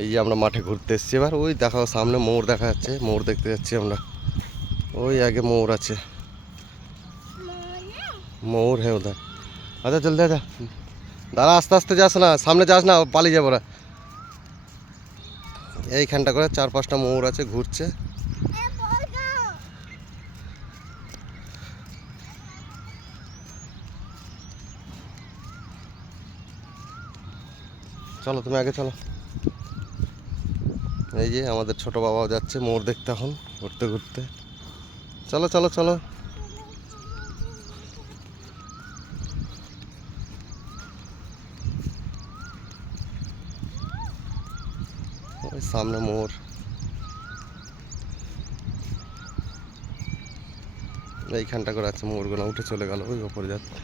এই যে আমরা মাঠে ঘুরতে এসেছি এবার। ওই দেখা সামনে ময়ূর দেখা যাচ্ছে, ময়ূর দেখতে যাচ্ছি আমরা। ওই আগে ময়ূর আছে, ময়ূর হ্যাঁ ওদের। আচ্ছা জলদি আচ্ছা, দাঁড়া আস্তে আস্তে যাস না, সামনে যাস না, পালিয়ে যাবো ওরা। এইখানটা করে 4-5টা ময়ূর আছে, ঘুরছে। চলো তুমি আগে চলো। এই যে আমাদের ছোট বাবাও যাচ্ছে ময়ূর দেখতে এখন ঘুরতে ঘুরতে। চলো চলো চলো। ওই সামনে ময়ূর, এইখানটা করে আছে ময়ূরগুলো উঠে চলে গেল, ওই ওপরে যাচ্ছে।